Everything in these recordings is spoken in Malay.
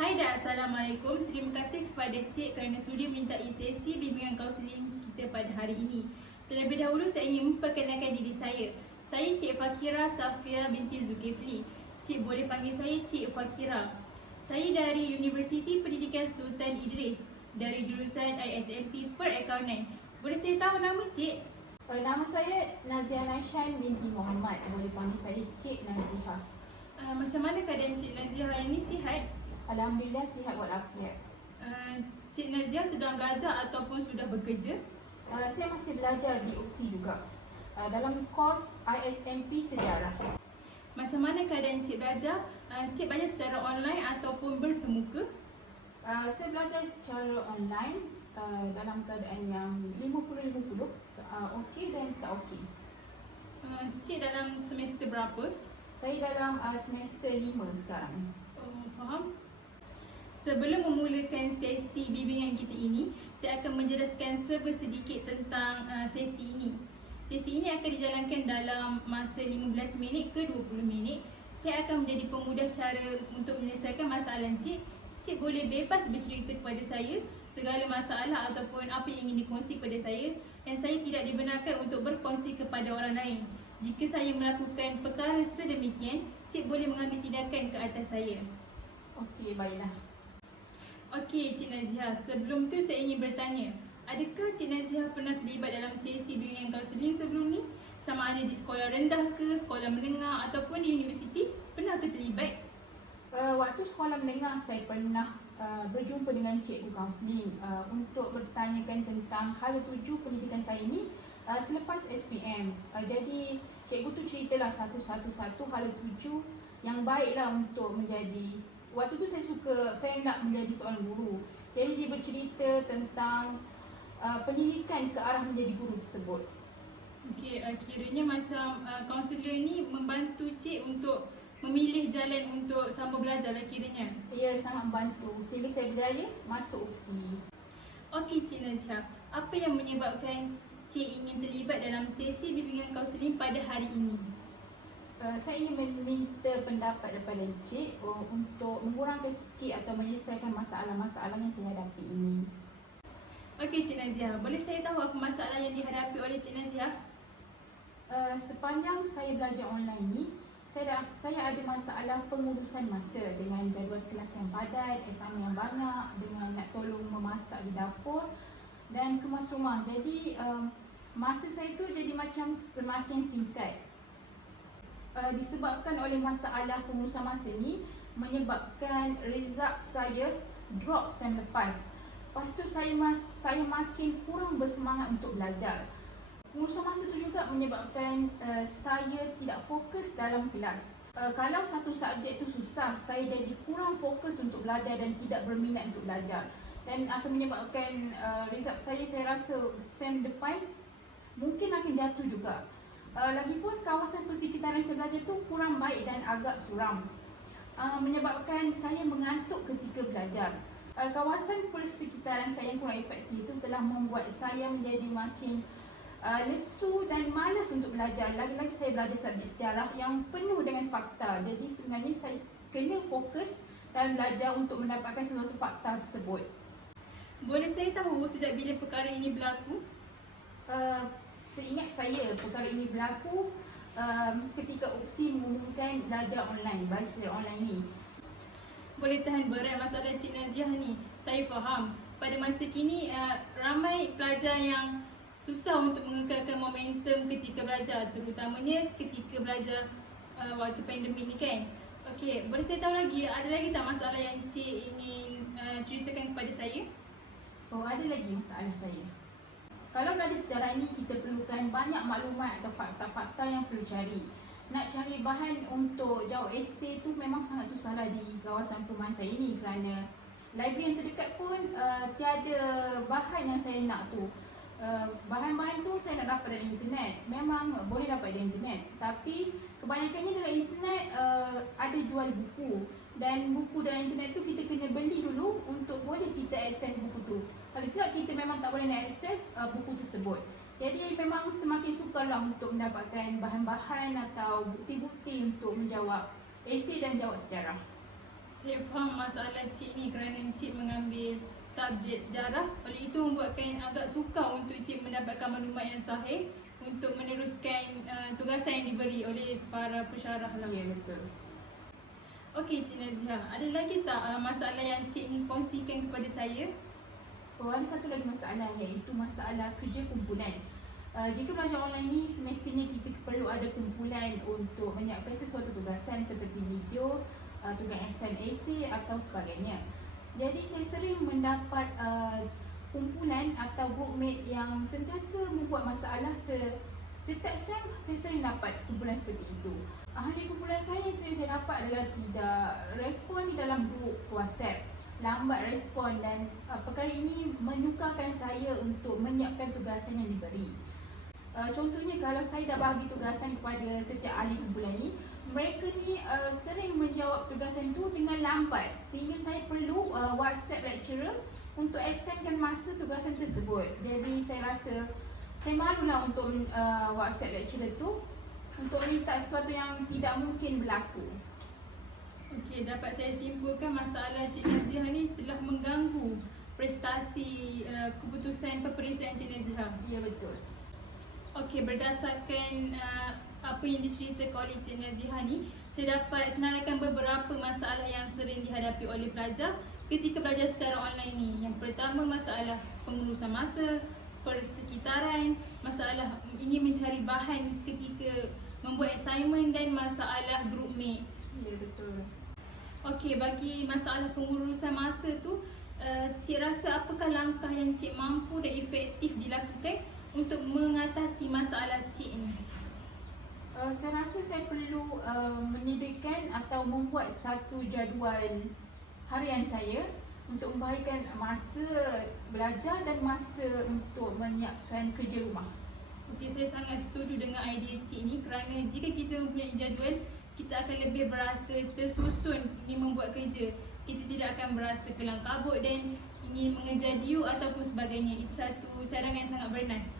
Hai dan Assalamualaikum. Terima kasih kepada Cik kerana sudi menyertai sesi bimbingan kaunseling kita pada hari ini. Terlebih dahulu saya ingin memperkenalkan diri saya. Saya Cik Fakira Safia binti Zulkifli. Cik boleh panggil saya Cik Fakira. Saya dari Universiti Pendidikan Sultan Idris dari jurusan ISMP Perakaunan. Boleh saya tahu nama Cik? Nama saya Nazia Nashan binti Muhammad. Boleh panggil saya Cik Naziha. Macam mana keadaan Cik Nazia hari ini, sihat? Alhamdulillah sihat walafiat. Cik Nazia sedang belajar ataupun sudah bekerja? Saya masih belajar di UPSI juga. Dalam kos ISMP Sejarah. Macam mana keadaan Cik belajar? Cik belajar secara online ataupun bersemuka? Saya belajar secara online dalam keadaan yang 50-50, okey dan tak okey. Cik dalam semester berapa? Saya dalam semester 5 sekarang. Faham? Sebelum memulakan sesi bimbingan kita ini, saya akan menjelaskan sedikit tentang sesi ini. Sesi ini akan dijalankan dalam masa 15 minit ke 20 minit. Saya akan menjadi pemudah cara untuk menyelesaikan masalah Cik. Cik boleh bebas bercerita kepada saya segala masalah ataupun apa yang ingin dikongsi kepada saya, dan saya tidak dibenarkan untuk berkongsi kepada orang lain. Jika saya melakukan perkara sedemikian, Cik boleh mengambil tindakan ke atas saya. Okey, baiklah. Okey, Cik Nazia, sebelum tu saya ingin bertanya, adakah Cik Nazia pernah terlibat dalam sesi bimbingan kaunseling sebelum ni? Sama ada di sekolah rendah ke, sekolah menengah ataupun di universiti? Pernah ke terlibat? Waktu sekolah menengah saya pernah berjumpa dengan cikgu kaunseling untuk bertanyakan tentang hala tuju pendidikan saya ni selepas SPM. Jadi cikgu tu ceritalah satu-satu hala tuju yang baiklah untuk menjadi. Waktu tu saya nak menjadi seorang guru. Jadi dia bercerita tentang pendidikan ke arah menjadi guru tersebut. Okey, kiranya macam kaunselor ni membantu Cik untuk memilih jalan untuk sambung belajar lah kiranya. Ia sangat membantu sehingga saya berjaya masuk UPSI. Okey Cik Nazia, apa yang menyebabkan Cik ingin terlibat dalam sesi bimbingan kaunseling pada hari ini? Saya ingin meminta pendapat daripada Cik untuk mengurangkan sikit atau menyelesaikan masalah-masalah yang saya hadapi ini. Okey Cik Nazia, boleh saya tahu apa masalah yang dihadapi oleh Cik Nazia? Sepanjang saya belajar online ni, saya ada masalah pengurusan masa dengan jadual kelas yang padat, assignment yang banyak, dengan nak tolong memasak di dapur dan kemas rumah. Jadi masa saya tu jadi macam semakin singkat. Disebabkan oleh masalah pengurusan masa ni menyebabkan result saya drop sem lepas. Lepas tu saya makin kurang bersemangat untuk belajar. Pengurusan masa tu juga menyebabkan saya tidak fokus dalam kelas. Kalau satu subjek tu susah, saya jadi kurang fokus untuk belajar dan tidak berminat untuk belajar. Dan akan menyebabkan result saya rasa sem depan mungkin akan jatuh juga. Lagipun kawasan persekitaran saya belajar tu kurang baik dan agak suram, menyebabkan saya mengantuk ketika belajar. Kawasan persekitaran saya yang kurang efektif itu telah membuat saya menjadi makin lesu dan malas untuk belajar. Lagi-lagi saya belajar subjek sejarah yang penuh dengan fakta. Jadi sebenarnya saya kena fokus dan belajar untuk mendapatkan sesuatu fakta tersebut. Boleh saya tahu sejak bila perkara ini berlaku? Seingat saya perkara ini berlaku ketika UPSI mengumumkan belajar secara online ni. Boleh tahan berat masalah Cik Nazia ni. Saya faham pada masa kini ramai pelajar yang susah untuk mengekalkan momentum ketika belajar, terutamanya ketika belajar waktu pandemik ni kan. Okey, boleh saya tahu lagi, ada lagi tak masalah yang Cik ingin ceritakan kepada saya? Oh, ada lagi masalah saya. Kalau belajar sejarah ini, kita perlukan banyak maklumat atau fakta-fakta yang perlu cari. Nak cari bahan untuk jawab esei tu memang sangat susahlah di kawasan perumahan saya ni, kerana library yang terdekat pun tiada bahan yang saya nak tu. Bahan-bahan tu saya nak dapat dari internet. Memang boleh dapat dari internet, tapi kebanyakannya dalam internet ada jual buku. Dan buku dalam internet tu kita kena beli dulu untuk boleh kita akses buku tu. Kalau tidak, kita memang tak boleh nak akses buku tersebut. Jadi memang semakin sukarlah untuk mendapatkan bahan-bahan atau bukti-bukti untuk menjawab esei dan jawab sejarah. Saya faham masalah Cik ni kerana Cik mengambil subjek sejarah. Oleh itu membuatkan agak sukar untuk Cik mendapatkan maklumat yang sahih untuk meneruskan tugasan yang diberi oleh para pensyarah lah. Ya, betul. Okey Cik Naziha, ada lagi tak masalah yang Cik ni kongsikan kepada saya? Oh, ada satu lagi masalah, iaitu masalah kerja kumpulan. Jika belajar online ni, semestinya kita perlu ada kumpulan untuk menyiapkan sesuatu tugasan seperti video, tugas SNAC atau sebagainya. Jadi saya sering mendapat kumpulan atau groupmate yang sentiasa membuat masalah. Setiap sem saya sering dapat kumpulan seperti itu. Ahli kumpulan saya dapat adalah tidak respon di dalam grup WhatsApp, lambat respon, dan perkara ini menyukarkan saya untuk menyiapkan tugasan yang diberi. Contohnya kalau saya dah bagi tugasan kepada setiap ahli kumpulan ni, mereka ni sering menjawab tugasan tu dengan lambat, sehingga saya perlu WhatsApp lecturer untuk extendkan masa tugasan tersebut. Jadi saya rasa saya malulah untuk WhatsApp lecturer tu untuk minta sesuatu yang tidak mungkin berlaku. Okey, dapat saya simpulkan masalah Cik Naziha ni telah mengganggu prestasi keputusan peperiksaan Cik Naziha. Ya, betul. Okey, berdasarkan apa yang diceritakan oleh Cik Naziha ni, saya dapat senaraikan beberapa masalah yang sering dihadapi oleh pelajar ketika belajar secara online ni. Yang pertama, masalah pengurusan masa, persekitaran, masalah ingin mencari bahan ketika membuat assignment, dan masalah groupmate. Ya, betul. Okey, bagi masalah pengurusan masa tu, Cik rasa apakah langkah yang Cik mampu dan efektif dilakukan untuk mengatasi masalah Cik ni? Saya rasa saya perlu menyediakan atau membuat satu jadual harian saya untuk membahagikan masa belajar dan masa untuk menyiapkan kerja rumah. Okey, saya sangat setuju dengan idea Cik ni, kerana jika kita mempunyai jadual, kita akan lebih berasa tersusun ingin membuat kerja. Kita tidak akan berasa kelang kabut dan ingin mengejar due ataupun sebagainya. Itu satu cadangan yang sangat bernas.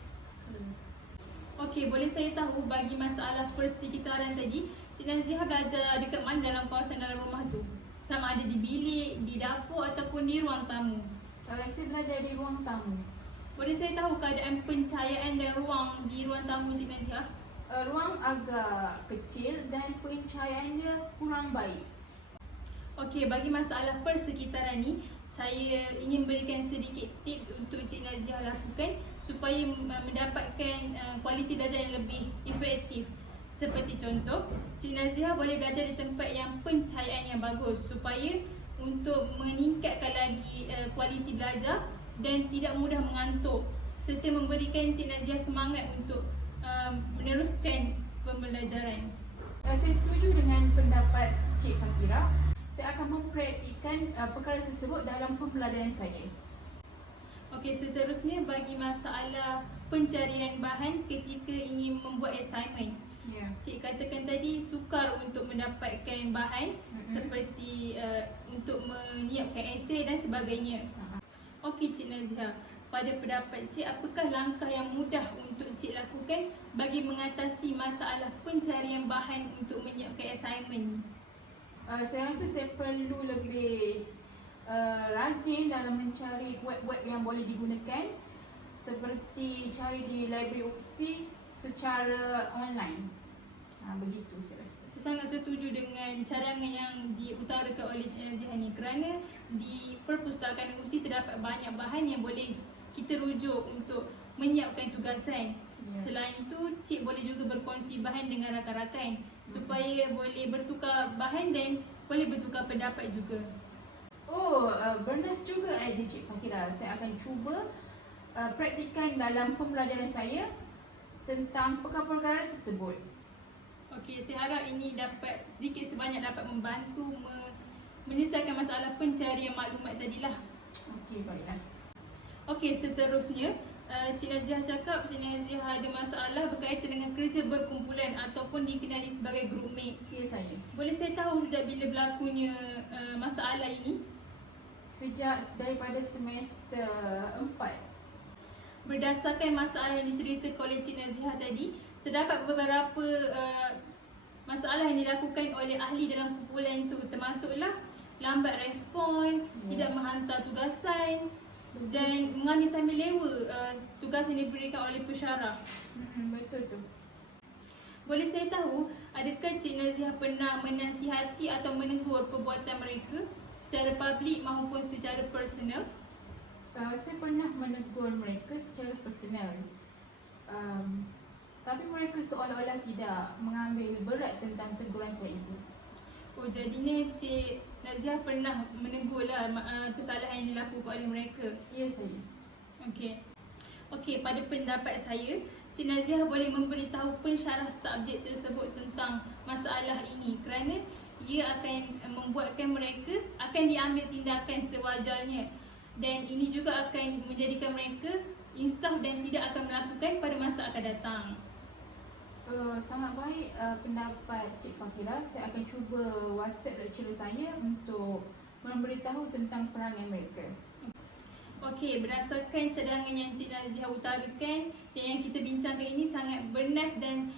Okey, boleh saya tahu bagi masalah persekitaran tadi, Cik Naziha belajar dekat mana dalam kawasan dalam rumah tu? Sama ada di bilik, di dapur ataupun di ruang tamu? Saya belajar di ruang tamu. Boleh saya tahu keadaan pencahayaan dan ruang di ruang tamu Cik Naziha? Ruang agak kecil dan pencahayaannya kurang baik. Okey, bagi masalah persekitaran ni, saya ingin berikan sedikit tips untuk Cik Naziha lakukan supaya mendapatkan kualiti belajar yang lebih efektif. Seperti contoh, Cik Naziha boleh belajar di tempat yang pencahayaan yang bagus supaya untuk meningkatkan lagi kualiti belajar dan tidak mudah mengantuk, serta memberikan Cik Naziha semangat untuk meneruskan pembelajaran. Saya setuju dengan pendapat Cik Fakira. Saya akan mempraktikkan perkara tersebut dalam pembelajaran saya. Okey, seterusnya bagi masalah pencarian bahan ketika ingin membuat assignment. Ya. Cik katakan tadi sukar untuk mendapatkan bahan seperti untuk menyiapkan esei dan sebagainya. Okey Cik Naziha, pada pendapat Cik, apakah langkah yang mudah untuk Cik lakukan bagi mengatasi masalah pencarian bahan untuk menyiapkan assignment? Saya rasa saya perlu lebih rajin dalam mencari web-web yang boleh digunakan, seperti cari di library UPSI secara online. Begitu saya rasa. Saya sangat setuju dengan cadangan yang diutarakan oleh Cik Naziha ni, kerana di perpustakaan UPSI terdapat banyak bahan yang boleh kita rujuk untuk menyiapkan tugasan. Selain itu, Cik boleh juga berkongsi bahan dengan rakan-rakan supaya boleh bertukar bahan dan boleh bertukar pendapat juga. Bernas juga idea Cik Fakira. Saya akan cuba praktikan dalam pembelajaran saya tentang perkara-perkara tersebut. Okey, saya harap ini dapat sedikit sebanyak dapat membantu menyelesaikan masalah pencarian maklumat tadilah. Okey, baiklah. Okey, seterusnya Cik Naziha cakap Cik Naziha ada masalah berkaitan dengan kerja berkumpulan ataupun dikenali sebagai groupmate. Ya, saya. Boleh saya tahu sejak bila berlakunya masalah ini? Sejak daripada semester 4. Berdasarkan masalah yang diceritakan oleh Cik Naziha tadi, terdapat beberapa masalah yang dilakukan oleh ahli dalam kumpulan itu, termasuklah lambat respon, tidak menghantar tugasan dan mengambil sambil lewa tugas yang diberikan oleh pensyarah. Betul tu. Boleh saya tahu, adakah Cik Naziah pernah menasihati atau menegur perbuatan mereka secara publik maupun secara personal? Saya pernah menegur mereka secara personal. Tapi mereka seolah-olah tidak mengambil berat tentang teguran saya itu. Oh, jadinya Cik Naziah pernah menegurlah kesalahan yang dilakukan oleh mereka. Ya, saya. Okey, pada pendapat saya, Cik Naziah boleh memberitahu pensyarah subjek tersebut tentang masalah ini kerana ia akan membuatkan mereka akan diambil tindakan sewajarnya dan ini juga akan menjadikan mereka insaf dan tidak akan melakukan pada masa akan datang. Sangat baik pendapat Cik Fakira. Saya akan cuba WhatsApp lecturer saya untuk memberitahu tentang perangai mereka. Okey, berdasarkan cadangan yang Cik Naziah utarakan dan yang kita bincangkan ini sangat bernas dan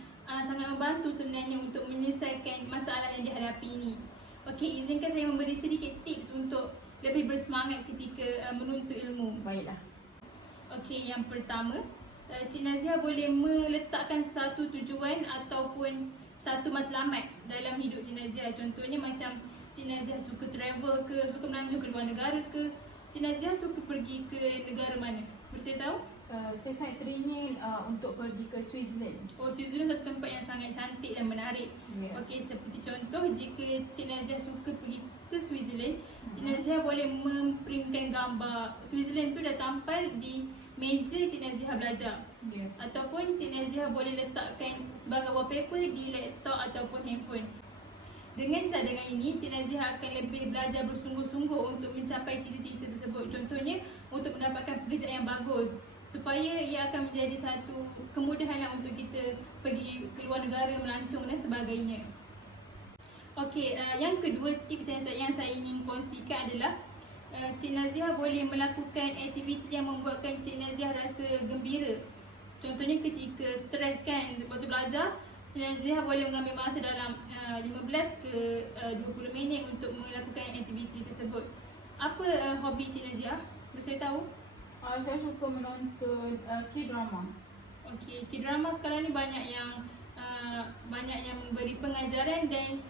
sangat membantu sebenarnya untuk menyelesaikan masalah yang dihadapi ini. Okey, izinkan saya memberi sedikit tips untuk lebih bersemangat ketika menuntut ilmu. Baiklah. Okey, yang pertama, Cik Naziah boleh meletakkan satu tujuan ataupun satu matlamat dalam hidup Cik Naziah. Contohnya macam Cik Naziah suka travel ke, suka melancong ke luar negara ke, Cik Naziah suka pergi ke negara mana? Boleh saya tahu? Saya sangat teringin untuk pergi ke Switzerland. Oh, Switzerland satu tempat yang sangat cantik dan menarik. Ya. Okey, seperti contoh, jika Cik Naziah suka pergi ke Switzerland, Cik Naziah boleh memprintkan gambar Switzerland tu dah tampal di meja Cik Naziah belajar. Ya. Ataupun Cik Naziah boleh letakkan sebagai wallpaper di laptop ataupun handphone. Dengan cadangan ini, Cik Naziah akan lebih belajar bersungguh-sungguh untuk mencapai cita-cita tersebut. Contohnya, untuk mendapatkan pekerjaan yang bagus, supaya ia akan menjadi satu kemudahan untuk kita pergi ke luar negara, melancong dan sebagainya. Okey, yang kedua tips yang saya ingin kongsikan adalah Cik Naziah boleh melakukan aktiviti yang membuatkan Cik Naziah rasa gembira. Contohnya ketika stres kan waktu belajar, Cik Naziah boleh mengambil masa dalam 15 ke 20 minit untuk melakukan aktiviti tersebut. Apa hobi Cik Naziah? Boleh saya tahu? Saya suka menonton K-drama. Okey, K-drama sekarang ni banyak yang memberi pengajaran dan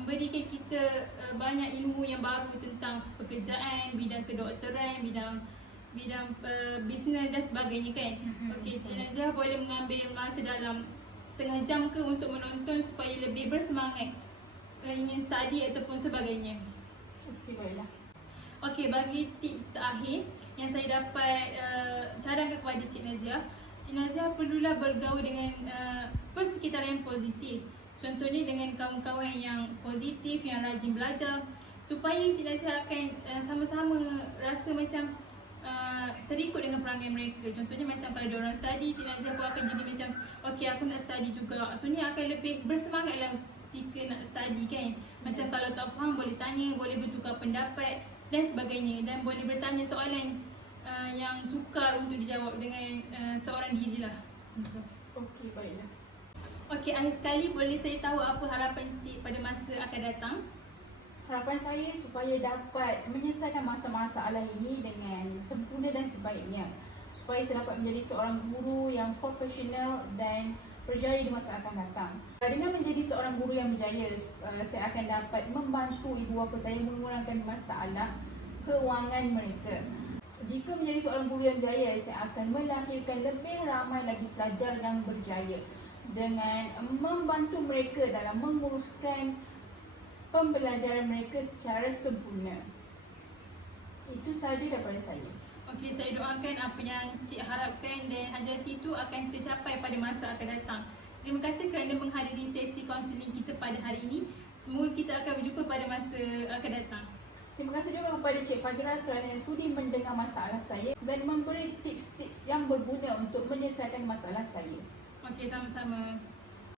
memberikan kita banyak ilmu yang baru tentang pekerjaan, bidang kedokteran, bidang bisnes dan sebagainya kan. Okey, Cik Naziah boleh mengambil masa dalam setengah jam ke untuk menonton supaya lebih bersemangat ingin study ataupun sebagainya. Okey, baiklah. Okey, bagi tips terakhir yang saya dapat cadangkan kepada Cik Naziah perlulah bergaul dengan persekitaran yang positif. Contohnya dengan kawan-kawan yang positif, yang rajin belajar, supaya Cik Naziah akan sama-sama rasa macam terikut dengan perangai mereka. Contohnya macam kalau diorang study, Cik Naziah pun akan jadi macam okey, aku nak study juga. Maksudnya akan lebih bersemangatlah ketika nak study kan. Macam kalau tak faham boleh tanya, boleh bertukar pendapat dan sebagainya, dan boleh bertanya soalan yang sukar untuk dijawab dengan seorang diri lah. Okey, baiklah. Okey, akhir sekali boleh saya tahu apa harapan Cik pada masa akan datang? Harapan saya supaya dapat menyelesaikan masa-masalah ini dengan sempurna dan sebaiknya, supaya saya dapat menjadi seorang guru yang profesional dan berjaya di masa akan datang. Dengan menjadi seorang guru yang berjaya, saya akan dapat membantu ibu bapa saya mengurangkan masalah keuangan mereka. Jika menjadi seorang guru yang berjaya, saya akan melahirkan lebih ramai lagi pelajar yang berjaya dengan membantu mereka dalam menguruskan pembelajaran mereka secara sempurna. Itu sahaja daripada saya. Okey, saya doakan apa yang Cik harapkan dan hajati itu akan tercapai pada masa akan datang. Terima kasih kerana menghadiri sesi kaunseling kita pada hari ini. Semoga kita akan berjumpa pada masa akan datang. Terima kasih juga kepada Cik Fadira kerana sudi mendengar masalah saya dan memberi tips-tips yang berguna untuk menyelesaikan masalah saya. Okey, sama-sama.